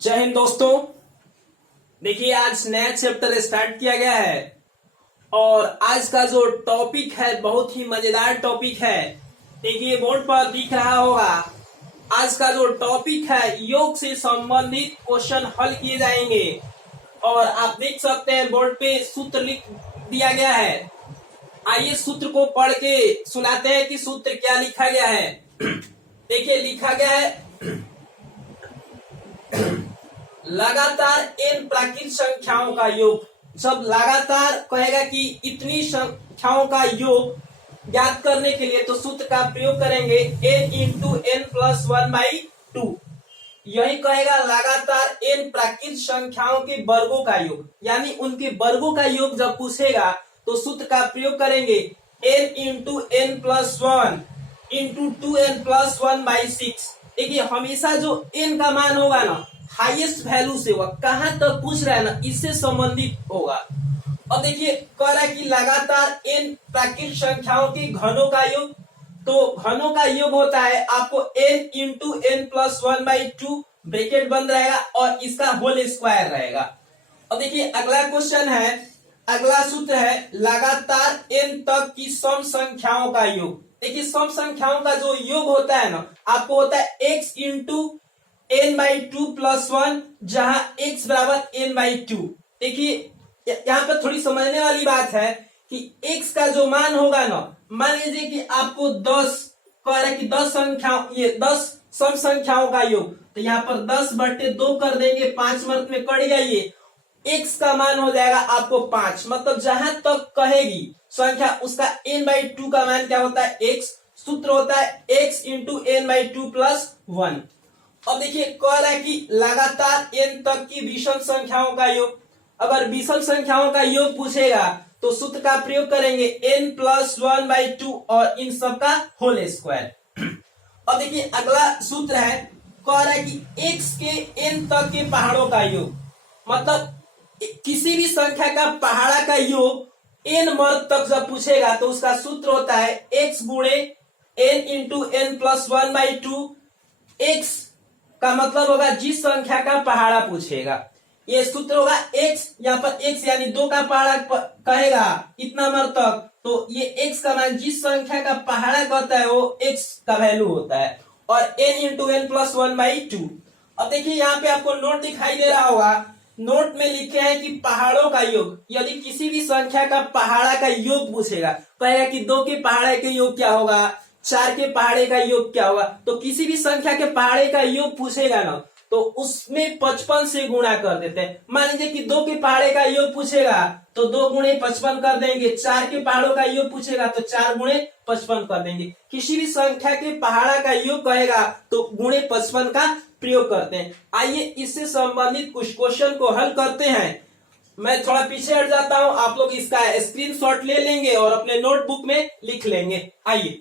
जय हिंद दोस्तों। देखिए आज नया चैप्टर स्टार्ट किया गया है और आज का जो टॉपिक है बहुत ही मजेदार टॉपिक है। देखिए बोर्ड पर दिख रहा होगा। आज का जो टॉपिक है योग से संबंधित क्वेश्चन हल किए जाएंगे और आप देख सकते हैं बोर्ड पे सूत्र लिख दिया गया है। आइए सूत्र को पढ़ के सुनाते हैं कि सूत्र क्या लिखा गया है। देखिए लिखा गया है लगातार n प्राकृत संख्याओं का योग। जब लगातार कहेगा कि इतनी संख्याओं का योग ज्ञात करने के लिए तो सूत्र का प्रयोग करेंगे n into N plus one by two. यही कहेगा लगातार n प्राकृत संख्याओं के वर्गों का योग, यानी उनके वर्गों का योग जब पूछेगा तो सूत्र का प्रयोग करेंगे n into N plus one into two N plus one by six. देखिए हमेशा जो n का मान होगा ना हाईएस्ट वैल्यू से होगा, कहां तक पूछ रहा है ना इससे संबंधित होगा। और देखिए कह रहा है कि लगातार n प्राकृत संख्याओं के घनों का योग, तो घनों का योग होता है आपको n into N plus one by two bracket बंद रहेगा और इसका होल स्क्वायर रहेगा। और देखिए अगला क्वेश्चन है, अगला सूत्र है लगातार n तक की सम संख्याओं का योग। देखिए सम संख्याओं का जो योग होता है ना आपको होता है x into N by two plus one, जहां x बराबर एन बाई टू। देखिए यहाँ पर थोड़ी समझने वाली बात है कि x का जो मान होगा ना, मान लीजिए कि आपको 10 कह रहा है कि 10 संख्याओं, ये 10 सम संख्याओं का योग, तो यहाँ पर 10 बटे 2 कर देंगे, 5 मर्द में कट जाइए, x का मान हो जाएगा आपको 5। मतलब जहां तक कहेगी संख्या उसका n बाई टू का मान क्या होता है x। सूत्र होता है x into N by two plus one. अब देखिए कह रहा है कि लगातार n तक की विषम संख्याओं का योग। अगर विषम संख्याओं का योग पूछेगा तो सूत्र का प्रयोग करेंगे n plus one by to और इन सब का होल स्क्वायर। अब देखिए अगला सूत्र है, कह रहा है कि x के n तक के पहाड़ों का योग। मतलब किसी भी संख्या का पहाड़ा का योग n मर्द तक जब पूछेगा तो उसका सूत्र होता है x गुणे n into N plus one by two. x का मतलब होगा जिस संख्या का पहाड़ा पूछेगा, ये सूत्र होगा x, यहाँ पर x यानी 2 का पहाड़ा कहेगा इतना मर्द तक, तो ये x का मान जिस संख्या का पहाड़ा कहता है वो x का वैल्यू होता है और n into N plus one by two. अब देखिए यहाँ पे आपको नोट दिखाई दे रहा होगा, नोट में लिखे हैं कि पहाड़ों का योग। यदि किसी भी संख्या का पहाड़ा का योग पूछेगा, कहेगा कि 2 के पहाड़े के योग क्या होगा, 4 के पहाड़े का योग क्या होगा, तो किसी भी संख्या के पहाड़े का योग पूछेगा ना तो उसमें 55 से गुणा कर देते हैं। मान लीजिए कि 2 के पहाड़े का योग पूछेगा तो 2 गुणे 55 कर देंगे, 4 के पहाड़ों का योग पूछेगा तो 4 गुणे 55 कर देंगे। किसी भी संख्या के पहाड़ा का योग कहेगा तो गुणे 55 का प्रयोग करते हैं। आइए इससे संबंधित कुछ क्वेश्चन को हल करते हैं। मैं थोड़ा पीछे हट जाता हूं, आप लोग इसका स्क्रीनशॉट ले लेंगे और अपने नोटबुक में लिख लेंगे। आइए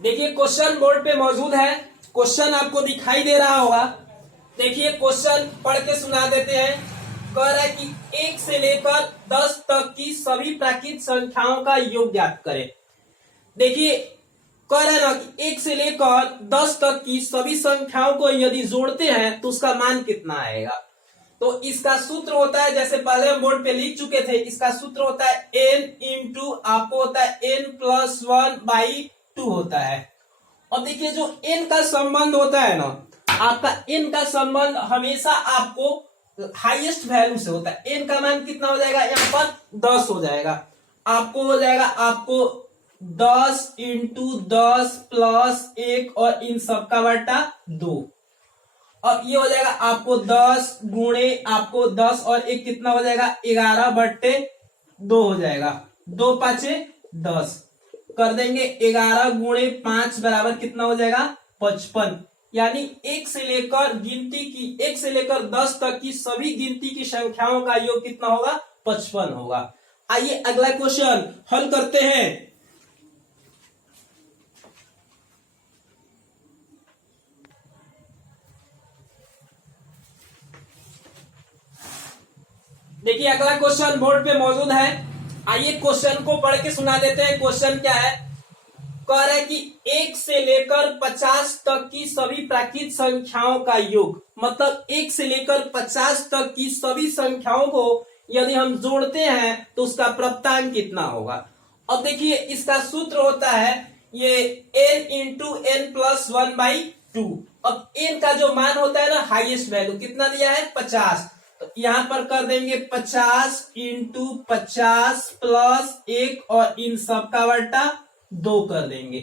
देखिए क्वेश्चन बोर्ड पे मौजूद है, क्वेश्चन आपको दिखाई दे रहा होगा। देखिए क्वेश्चन पढ़ के सुना देते हैं। कह रहा है कि 1 से लेकर 10 तक की सभी प्राकृत संख्याओं का योग ज्ञात करें। देखिए कह रहा है ना कि 1 से लेकर 10 तक की सभी संख्याओं को यदि जोड़ते हैं तो उसका मान कितना आएगा। तो इसका सूत्र होता है, जैसे पहले हम बोर्ड पे लिख चुके थे, इसका सूत्र होता है n इंटू आपको होता है n plus one by to होता है। और देखिए जो n का संबंध होता है ना, आपका n का संबंध हमेशा आपको हाईएस्ट वैल्यू से होता है। n का मान कितना हो जाएगा, यहाँ पर 10 हो जाएगा, आपको हो जाएगा आपको 10 इंटू 10 प्लस 1 और इन सब का बटा 2, और ये हो जाएगा आपको 10 गुणे आपको 10 और 1 कितना हो जाएगा 11 बट्टे 2 हो जाएगा, 2 पांचे 10 कर देंगे, 11 गुणे 5 बराबर कितना हो जाएगा 55। यानी 1 से लेकर गिनती की 1 से लेकर 10 तक की सभी गिनती की संख्याओं का योग कितना होगा 55 होगा। आइए अगला क्वेश्चन हल करते हैं। देखिए अगला क्वेश्चन बोर्ड पे मौजूद है। आइए क्वेश्चन को पढ़ के सुना देते हैं। क्वेश्चन क्या है, कह रहा है कि 1 से लेकर 50 तक की सभी प्राकृत संख्याओं का योग, मतलब 1 से लेकर 50 तक की सभी संख्याओं को यदि हम जोड़ते हैं तो उसका प्राप्तांक कितना होगा। अब देखिए इसका सूत्र होता है ये n इंटू एन प्लस 1/2। अब n का जो मान होता है ना, हाईएस्ट वैल्यू कितना दिया है 50, तो यहां पर कर देंगे 50 इंटू 50 प्लस 1 और इन सब का बटा 2 कर देंगे।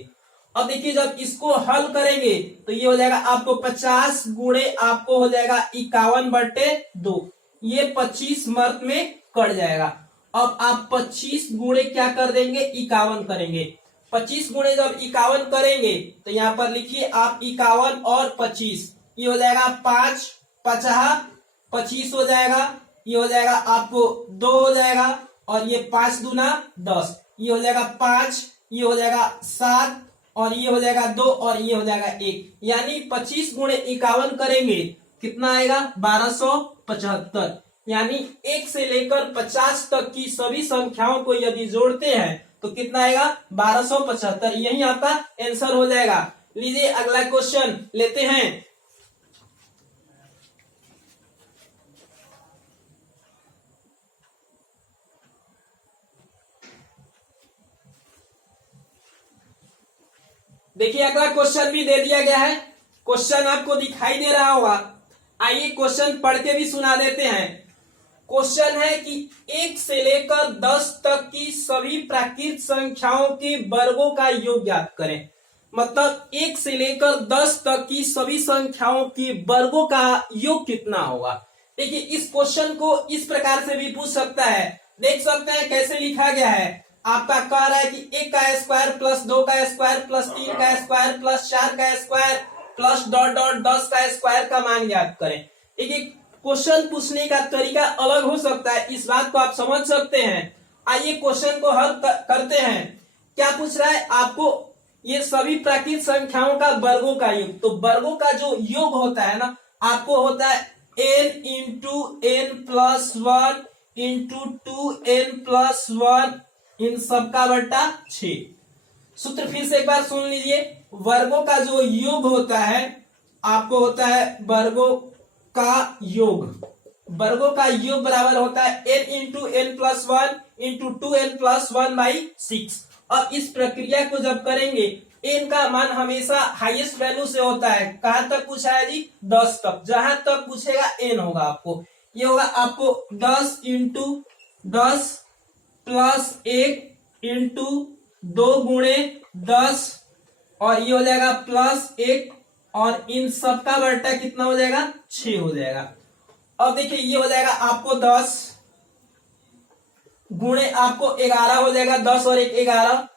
अब देखिए जब इसको हल करेंगे तो ये हो जाएगा आपको 50 गुणे आपको हो जाएगा 51/2, ये 25 मर्द में कट जाएगा। अब आप 25 गुणे क्या कर देंगे 51 करेंगे। 25 गुणे जब 51 करेंगे तो यहाँ पर लिखिए आप 51 और 25, ये हो जाएगा 5 50 25 हो जाएगा, ये हो जाएगा आपको 2 हो जाएगा और ये 5 दूना 10, ये हो जाएगा 5, ये हो जाएगा 7 और ये हो जाएगा 2 और ये हो जाएगा 1, यानी 25 गुणे 51 करेंगे कितना आएगा 1275। यानी 1 से लेकर 50 तक की सभी संख्याओं को यदि जोड़ते हैं तो कितना आएगा 1275, यही आपका आंसर हो जाएगा। लीजिए अगला क्वेश्चन लेते हैं। देखिए अगला क्वेश्चन भी दे दिया गया है। क्वेश्चन आपको दिखाई दे रहा होगा। आइए क्वेश्चन पढ़ के भी सुना देते हैं। क्वेश्चन है कि 1 से लेकर 10 तक की सभी प्राकृत संख्याओं के वर्गों का योग ज्ञात करें। मतलब 1 से लेकर 10 तक की सभी संख्याओं के वर्गों का योग कितना होगा। देखिए इस क्वेश्चन को इस प्रकार से भी पूछ सकता है। देख सकते हैं कैसे लिखा गया है। आपका कह रहा है कि 1 का स्क्वायर प्लस 2 का स्क्वायर प्लस 3 का स्क्वायर प्लस 4 का स्क्वायर प्लस डॉट डॉट 10 का स्क्वायर का मान ज्ञात करें। देखिए क्वेश्चन पूछने का तरीका अलग हो सकता है, इस बात को आप समझ सकते हैं। आइए क्वेश्चन को हल करते हैं। क्या पूछ रहा है आपको, ये सभी प्राकृत संख्याओं का वर्गों का योग। तो वर्गों का जो योग होता है ना, आपको होता है n into N plus 1 into 2n plus 1 इन सबका बटा 6। सूत्र फिर से एक बार सुन लीजिए। वर्गों का जो योग होता है आपको होता है वर्गों का योग। वर्गों का योग बराबर होता है n into N plus 1 into 2n plus 1/6। अब इस प्रक्रिया को जब करेंगे n का मान हमेशा हाईएस्ट वैल्यू से होता है। कहां तक पूछा है जी 10 तक, जहां तक पूछेगा n होगा आपको, ये होगा आपको 10 इंटू 10 प्लस 1 इंटू 2 गुणे 10 और ये हो जाएगा प्लस 1 और इन सबका बटा कितना हो जाएगा 6 हो जाएगा। अब देखिए ये हो जाएगा आपको 10 गुणे आपको 11 हो जाएगा, 10 और 1 11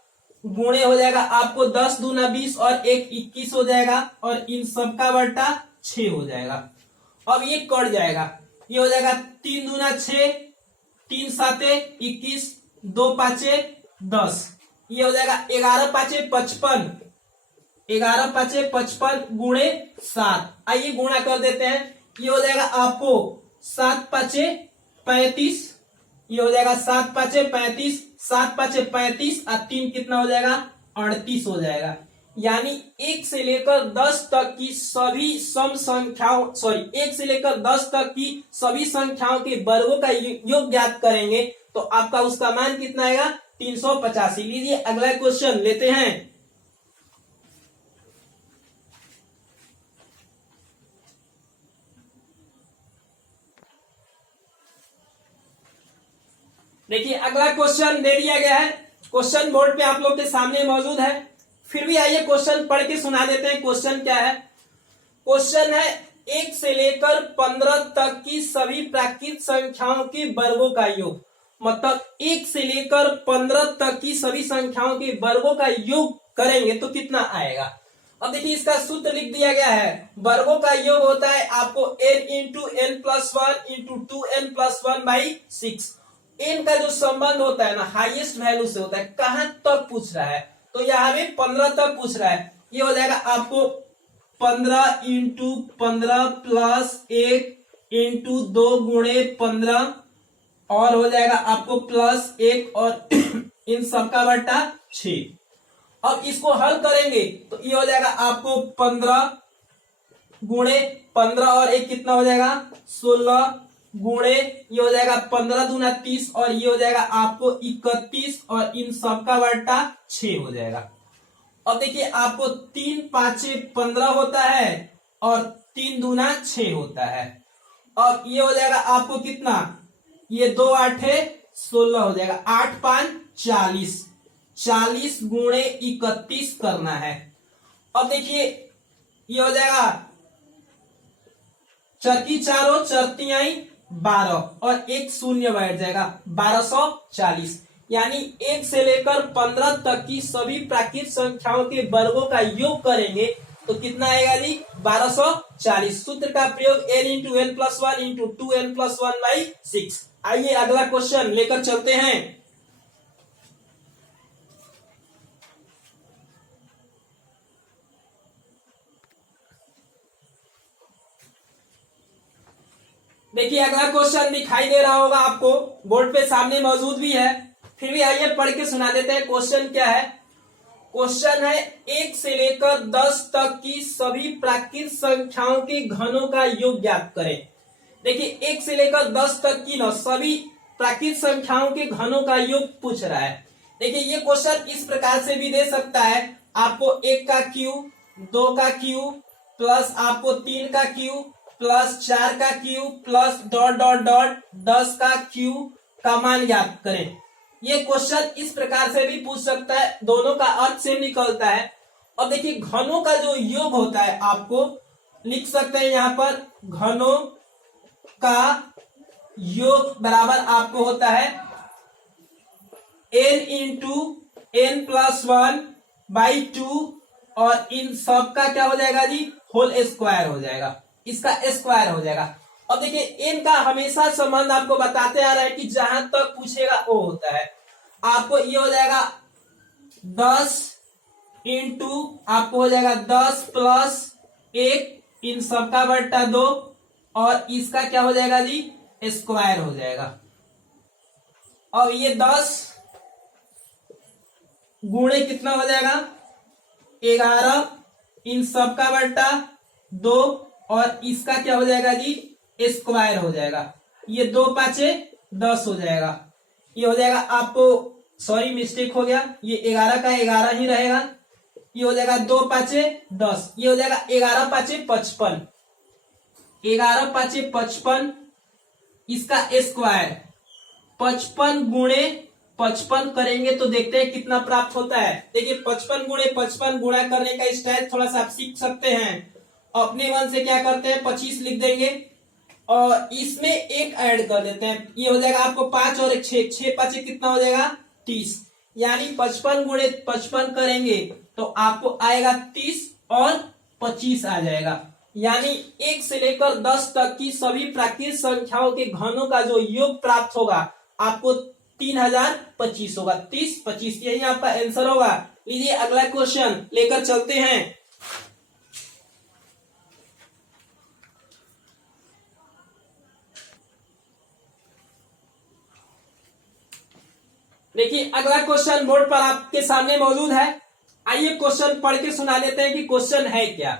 गुणे हो जाएगा आपको 10 दूना 20 और 1 21 हो जाएगा और इन सबका बटा 6 हो जाएगा। अब ये कट जाएगा, ये हो जाएगा 3 दूना 6 3 साते 21 2 पाँचे 10, ये हो जाएगा 11 पाँचे 55 11 पाँचे 55 गुणे 7। आइए गुणा कर देते हैं। ये हो जाएगा आपको 7 पाँचे 35, ये हो जाएगा 7 पाँचे 35, 7 पाँचे 35 और 3 कितना हो जाएगा 38 हो जाएगा। यानी 1 से लेकर 10 तक की सभी सम संख्याओं 1 से लेकर 10 तक की सभी संख्याओं के वर्गों का योग ज्ञात करेंगे तो आपका उसका मान कितना आएगा 385। लीजिए अगला क्वेश्चन लेते हैं। देखिए अगला क्वेश्चन दे दिया गया है। क्वेश्चन बोर्ड पे आप लोग के सामने मौजूद है। फिर भी आइए क्वेश्चन पढ़ के सुना देते हैं। क्वेश्चन क्या है, क्वेश्चन है 1 से लेकर 15 तक की सभी प्राकृत संख्याओं के वर्गों का योग। मतलब 1 से लेकर 15 तक की सभी संख्याओं के वर्गों का योग करेंगे तो कितना आएगा। अब देखिए इसका सूत्र लिख दिया गया है। वर्गों का योग होता है आपको n into N plus 1 into 2n plus 1/6। n का जो संबंध होता है ना हाईएस्ट वैल्यू से होता है। कहां तक पूछ रहा है तो यहाँ पे 15 तक पूछ रहा है। ये हो जाएगा आपको 15 इंटू 15 प्लस 1 इंटू 2 गुणे 15 और हो जाएगा आपको +1 और इन सबका बट्टा 6। अब इसको हल करेंगे तो ये हो जाएगा आपको 15 गुणे 15 और 1 कितना हो जाएगा 16 गुणे ये हो जाएगा 15 दूना 30 और ये हो जाएगा आपको 31 और इन सबका बट्टा 6 हो जाएगा। अब देखिए आपको 3 5 15 होता है और 3 दूना 6 होता है। अब ये हो जाएगा आपको कितना, ये 2 8 16 हो जाएगा, 8 5 40, 40 गुणे 31 करना है। अब देखिए ये हो जाएगा चरकी चारों चरती आई 12 और एक शून्य बैठ जाएगा 1240, यानी 1 से लेकर 15 तक की सभी प्राकृत संख्याओं के वर्गों का योग करेंगे तो कितना आएगा जी 1240। सूत्र का प्रयोग n into N plus 1 into 2n plus 1/6। आइए अगला क्वेश्चन लेकर चलते हैं। देखिए अगला क्वेश्चन दिखाई दे रहा होगा आपको, बोर्ड पे सामने मौजूद भी है, फिर भी आइए पढ़ के सुना देते हैं। क्वेश्चन क्या है, क्वेश्चन है 1 से लेकर 10 तक की सभी प्राकृत संख्याओं के घनों का योग ज्ञात करें। देखिए 1 से लेकर 10 तक की ना सभी प्राकृत संख्याओं के घनों का योग पूछ रहा है। देखिए ये क्वेश्चन इस प्रकार से भी दे सकता है, आपको 1 का क्यूब, 2 का क्यूब प्लस आपको 3 का क्यूब प्लस 4 का क्यूब प्लस ... 10 का क्यूब का मान ज्ञात करें। ये क्वेश्चन इस प्रकार से भी पूछ सकता है, दोनों का अर्थ सेम निकलता है। और देखिए घनों का जो योग होता है आपको लिख सकते हैं यहाँ पर, घनों का योग बराबर आपको होता है n इंटू n प्लस 1/2 और इन सब का क्या हो जाएगा जी होल स्क्वायर हो जाएगा, इसका स्क्वायर हो जाएगा। अब देखिए n का हमेशा संबंध आपको बताते आ रहा है कि जहां तक पूछेगा वो होता है। आपको ये हो जाएगा 10 इंटू आपको हो जाएगा 10 प्लस 1 इन सबका बट्टा 2 और इसका क्या हो जाएगा जी स्क्वायर हो जाएगा। और ये 10 गुणे कितना हो जाएगा 11 इन सबका बट्टा 2 और इसका क्या हो जाएगा जी स्क्वायर हो जाएगा। ये 2 5 10 हो जाएगा। ये हो जाएगा आपको, सॉरी मिस्टेक हो गया, ये 11 का 11 ही रहेगा। ये हो जाएगा 2 5 10, ये हो जाएगा 11 5 55, 11 5 55 इसका स्क्वायर 55 गुणे 55 करेंगे तो देखते हैं कितना प्राप्त होता है। देखिए 55 गुणे 55 गुणा करने का स्टाइल थोड़ा सा आप सीख सकते हैं। अपने मन से क्या करते हैं 25 लिख देंगे और इसमें एक ऐड कर देते हैं, ये हो जाएगा आपको 5 और 6, 6 5 कितना हो जाएगा 30, यानी 55 गुणे 55 करेंगे तो आपको आएगा 30 और 25 आ जाएगा। यानी 1 से लेकर 10 तक की सभी प्राकृत संख्याओं के घनों का जो योग प्राप्त होगा आपको 3025 होगा, 30 25 यही आपका आंसर होगा। लीजिए अगला क्वेश्चन लेकर चलते हैं। देखिए अगला क्वेश्चन बोर्ड पर आपके सामने मौजूद है। आइए क्वेश्चन पढ़ के सुना देते हैं कि क्वेश्चन है क्या।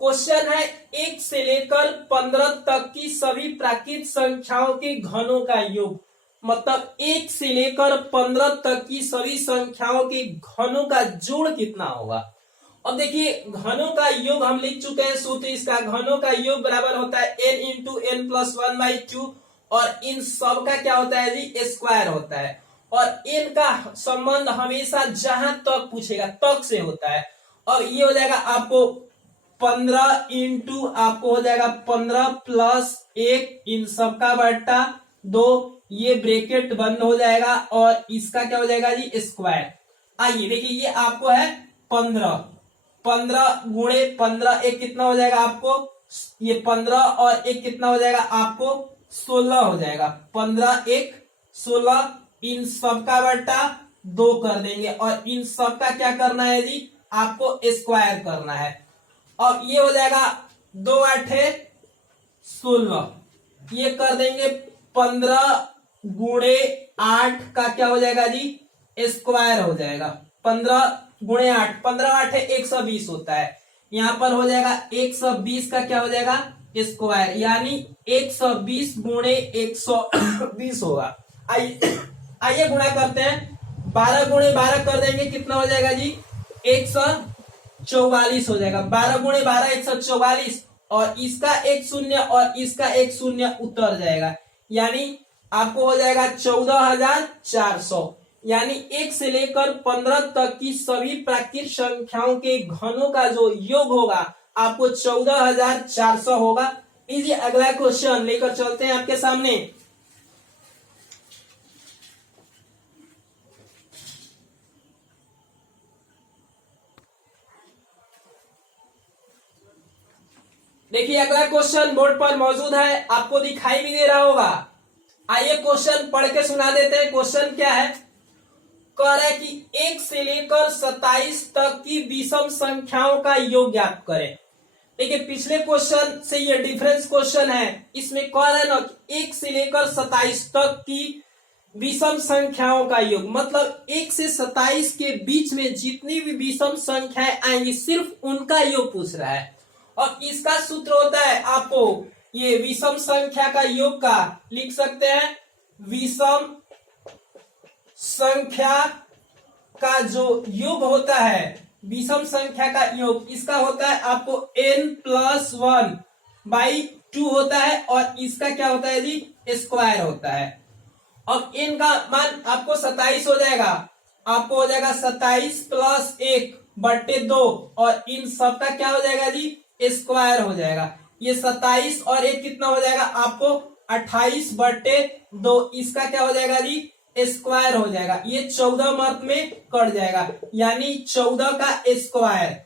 क्वेश्चन है 1 से लेकर 15 तक की सभी प्राकृत संख्याओं के घनों का योग, मतलब 1 से लेकर 15 तक की सभी संख्याओं के घनों का जोड़ कितना होगा। अब देखिए घनों का योग हम लिख चुके हैं सूत्र इसका, घनों का योग बराबर होता है n इंटू n प्लस 1/2 और इन सब का क्या होता है जी स्क्वायर होता है। और n का संबंध हमेशा जहां तक पूछेगा तक से होता है। और ये हो जाएगा आपको 15 इंटू आपको हो जाएगा 15 प्लस 1 इन सबका बट्टा 2, ये ब्रैकेट बंद हो जाएगा और इसका क्या हो जाएगा जी स्क्वायर। आइए देखिए ये आपको है 15 गुणे 15 एक कितना हो जाएगा आपको, ये 15 और एक कितना हो जाएगा आपको 16 हो जाएगा, 15 1 16 इन सबका बट्टा 2 कर देंगे और इन सबका क्या करना है जी आपको स्क्वायर करना है। और ये हो जाएगा 2 8 16, ये कर देंगे 15 गुणे 8 का क्या हो जाएगा जी, स्क्वायर हो जाएगा। 15 गुणे 8, 15 8 है 120 होता है। यहां पर हो जाएगा 120 का क्या हो जाएगा, स्क्वायर, यानी 120 गुणे 120 होगा। आइए आइए गुणा करते हैं। 12 गुणे 12 कर देंगे, कितना हो जाएगा जी, 144 हो जाएगा। 12 गुणे 12 144, और इसका एक शून्य और इसका एक शून्य उतर जाएगा, यानी आपको हो जाएगा 14,400। यानी 1 से लेकर 15 तक की सभी प्राकृत संख्याओं के घनों का जो योग होगा आपको 14,400 होगा। इसी अगला क्वेश्चन लेकर चलते हैं आपके सामने। देखिए अगला क्वेश्चन बोर्ड पर मौजूद है, आपको दिखाई भी दे रहा होगा। आइए क्वेश्चन पढ़ के सुना देते हैं। क्वेश्चन क्या है, कह रहा है कि 1 से लेकर 27 तक की विषम संख्याओं का योग ज्ञात करें। देखिए पिछले क्वेश्चन से ये डिफरेंस क्वेश्चन है। इसमें कह रहा है ना 1 से लेकर 27 तक की विषम संख्याओं का योग, मतलब 1 से 27 के बीच में जितनी भी विषम संख्याएं आएंगी सिर्फ उनका योग पूछ रहा है। और इसका सूत्र होता है, आपको ये विषम संख्या का योग का लिख सकते हैं, विषम संख्या का जो योग होता है, विषम संख्या का योग इसका होता है आपको n+1/2 होता है, और इसका क्या होता है जी, स्क्वायर होता है। अब n का मान आपको 27 हो जाएगा, आपको हो जाएगा 27 + 1/2, और इन सब का क्या हो जाएगा जी, स्क्वायर हो जाएगा। ये 27 और 1 कितना हो जाएगा आपको 28/2, इसका क्या हो जाएगा जी, स्क्वायर हो जाएगा। ये 14 मर्त में कट जाएगा, यानी 14 का स्क्वायर,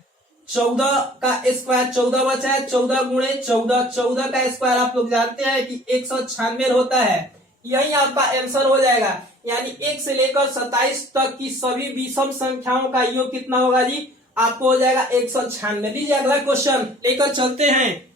14 का स्क्वायर 14 बचा है, 14 गुणे 14, 14 का स्क्वायर आप लोग जानते हैं कि 196 होता है। यही आपका आंसर हो जाएगा। यानी 1 से लेकर 27 तक की सभी विषम संख्याओं का योग कितना होगा जी, आपको हो जाएगा 196। लीजिए अगला क्वेश्चन लेकर चलते हैं।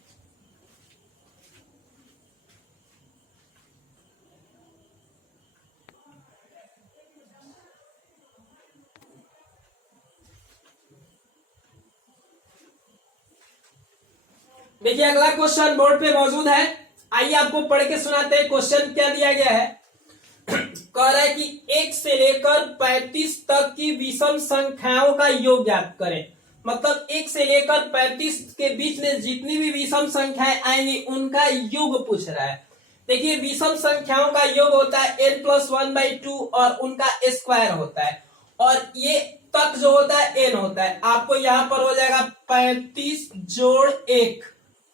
देखिए अगला क्वेश्चन बोर्ड पे मौजूद है, आइए आपको पढ़ के सुनाते हैं। क्वेश्चन क्या दिया गया है, कह रहा है कि 1 से लेकर 35 तक की विषम संख्याओं का योग ज्ञात करें। मतलब 1 से लेकर 35 के बीच में जितनी भी विषम संख्याएं आएंगी उनका योग पूछ रहा है। देखिए विषम संख्याओं का योग होता है n+1/2 और उनका स्क्वायर होता है, और ये तक जो होता है n होता है। आपको यहाँ पर हो जाएगा 35 +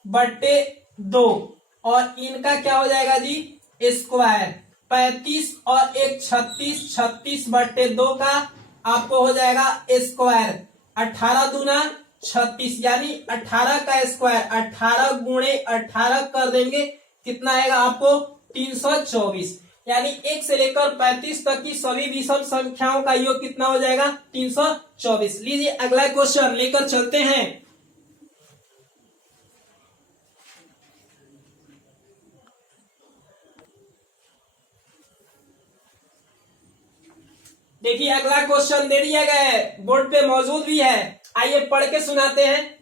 1/2, और इनका क्या हो जाएगा जी, स्क्वायर। 35 और 1 36, 36/2 का आपको हो जाएगा स्क्वायर। 18 दूना 36, यानी 18 का स्क्वायर 18 गुणे 18 कर देंगे, कितना आएगा आपको 324। यानी 1 से लेकर 35 तक की सभी विषम संख्याओं का योग कितना हो जाएगा, 324। लीजिए अगला क्वेश्चन लेकर चलते हैं। देखिए अगला क्वेश्चन दे दिया गया है, बोर्ड पे मौजूद भी है, आइए पढ़ के सुनाते हैं।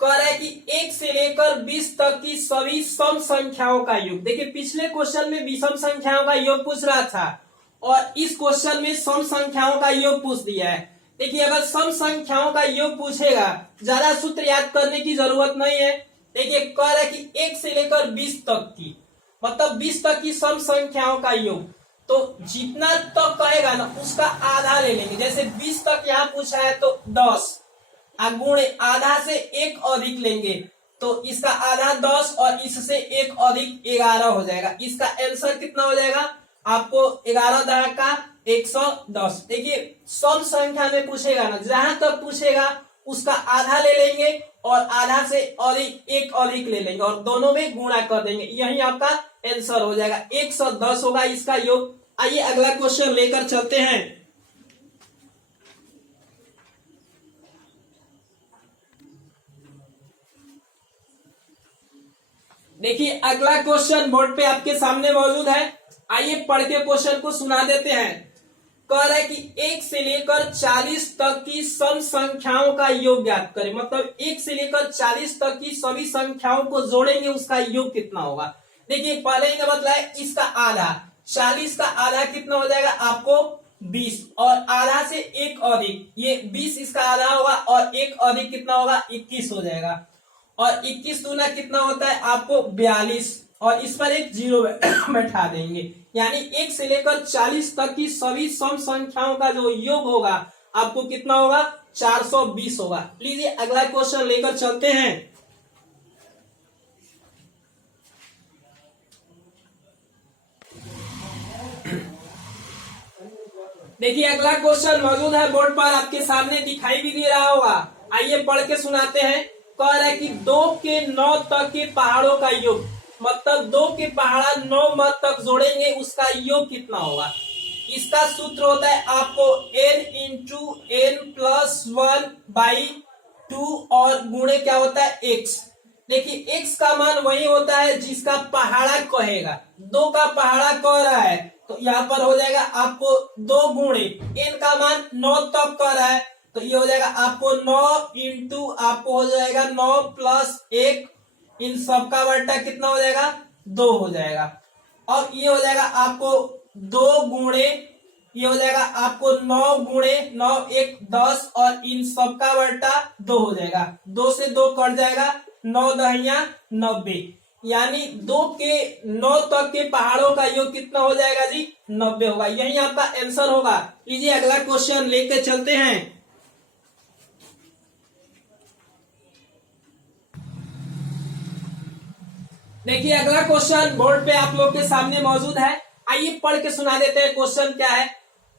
कह रहा है कि 1 से लेकर 20 तक की सभी सम संख्याओं का योग। देखिए पिछले क्वेश्चन में विषम संख्याओं का योग पूछ रहा था, और इस क्वेश्चन में सम संख्याओं का योग पूछ दिया है। देखिए अगर सम संख्याओं का योग पूछेगा, ज्यादा सूत्र याद करने की जरूरत नहीं है। देखिए कह रहा है कि 1 से लेकर 20 तक की, मतलब 20 तक की सम संख्याओं का योग, तो जितना तक कहेगा ना उसका आधा ले लेंगे। जैसे 20 तक यहाँ पूछा है तो 10, गुणे आधा से 1 अधिक लेंगे, तो इसका आधा 10 और इससे 1 अधिक 11 हो जाएगा। इसका आंसर कितना हो जाएगा आपको 11 दहा का 110। देखिए सम संख्या में पूछेगा ना, जहां तक पूछेगा उसका आधा ले लेंगे और आधा से अधिक 1 अधिक ले लेंगे और दोनों में गुणा कर देंगे, यही आपका आंसर हो जाएगा 110 होगा इसका योग। आइए अगला क्वेश्चन लेकर चलते हैं। देखिए अगला क्वेश्चन बोर्ड पे आपके सामने मौजूद है, आइए पढ़ के क्वेश्चन को सुना देते हैं। कह रहा है कि 1 से लेकर 40 तक की सम संख्याओं का योग ज्ञात करें। मतलब 1 से लेकर 40 तक की सभी संख्याओं को जोड़ेंगे, उसका योग कितना होगा। देखिए पहले ही ने बताया इसका आधा, 40 का आधा कितना हो जाएगा आपको 20, और आधा से एक अधिक, ये 20 इसका आधा होगा और एक अधिक कितना होगा 21 हो जाएगा। और 21 दूना कितना होता है आपको 42, और इस पर एक जीरो बैठा देंगे। यानी 1 से लेकर 40 तक की सभी सम संख्याओं का जो योग होगा आपको कितना होगा 420 होगा। लीजिए अगला क्वेश्चन लेकर चलते हैं। देखिए अगला क्वेश्चन मौजूद है बोर्ड पर, आपके सामने दिखाई भी दे रहा होगा। आइए पढ़ के सुनाते हैं। कह रहा है कि 2 के 9 तक के पहाड़ों का योग, मतलब 2 के पहाड़ा 9 मत तक जोड़ेंगे, उसका योग कितना होगा। इसका सूत्र होता है आपको n इंटू n प्लस 1/2 और गुणे क्या होता है x। देखिए x का मान वही होता है जिसका पहाड़ा कहेगा। 2 का पहाड़ा कह रहा है तो यहाँ पर हो जाएगा आपको 2 गुणे n का मान 9 तक कह रहा है तो ये हो जाएगा आपको 9 इंटू आपको हो जाएगा 9 प्लस 1, इन सबका बट्टा कितना हो जाएगा 2 हो जाएगा। और ये हो जाएगा आपको 2 गुणे, ये हो जाएगा आपको 9 गुणे 9 1 10 और इन सबका बट्टा 2 हो जाएगा। 2 से 2 कट जाएगा, 9 दहिया 90, यानी 2 के 9 तक के पहाड़ों का योग कितना हो जाएगा जी 90 होगा। यही आपका आंसर होगा। लीजिए अगला क्वेश्चन लेके चलते हैं। देखिए अगला क्वेश्चन बोर्ड पे आप लोग के सामने मौजूद है। आइए पढ़ के सुना देते हैं। क्वेश्चन क्या है,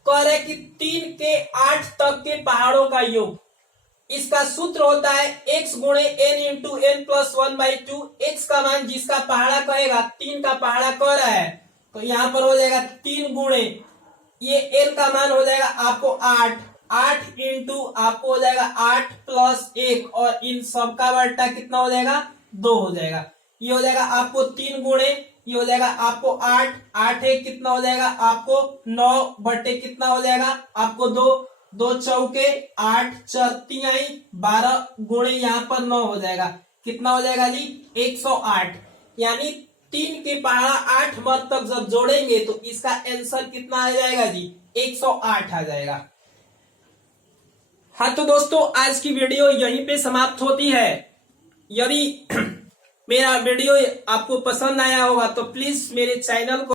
कह रहे कि 3 के 8 तक के पहाड़ों का योग, इसका सूत्र होता है x गुणे n into n plus 1/2। x का मान जिसका पहाड़ा कहेगा, 3 का पहाड़ा कह रहा है तो यहाँ पर हो जाएगा 3 गुणे, ये n का मान हो जाएगा आपको 8 इंटू आपको हो जाएगा 8 प्लस 1 और इन सबका बट्टा कितना हो जाएगा 2 हो जाएगा। ये हो जाएगा आपको 3 गुणे, ये हो जाएगा आपको 8 एक कितना हो जाएगा आपको 9 बट्टे कितना हो जाएगा आपको 2 चौके 8 4 12 गुणे यहाँ पर 9 हो जाएगा, कितना हो जाएगा जी 108। यानी 3 के पहाड़ा 8 मत तक जब जोड़ेंगे तो इसका आंसर कितना आ जाएगा जी 108 आ जाएगा। हाँ तो दोस्तों आज की वीडियो यहीं पे समाप्त होती है। यदि मेरा वीडियो आपको पसंद आया होगा तो प्लीज मेरे चैनल को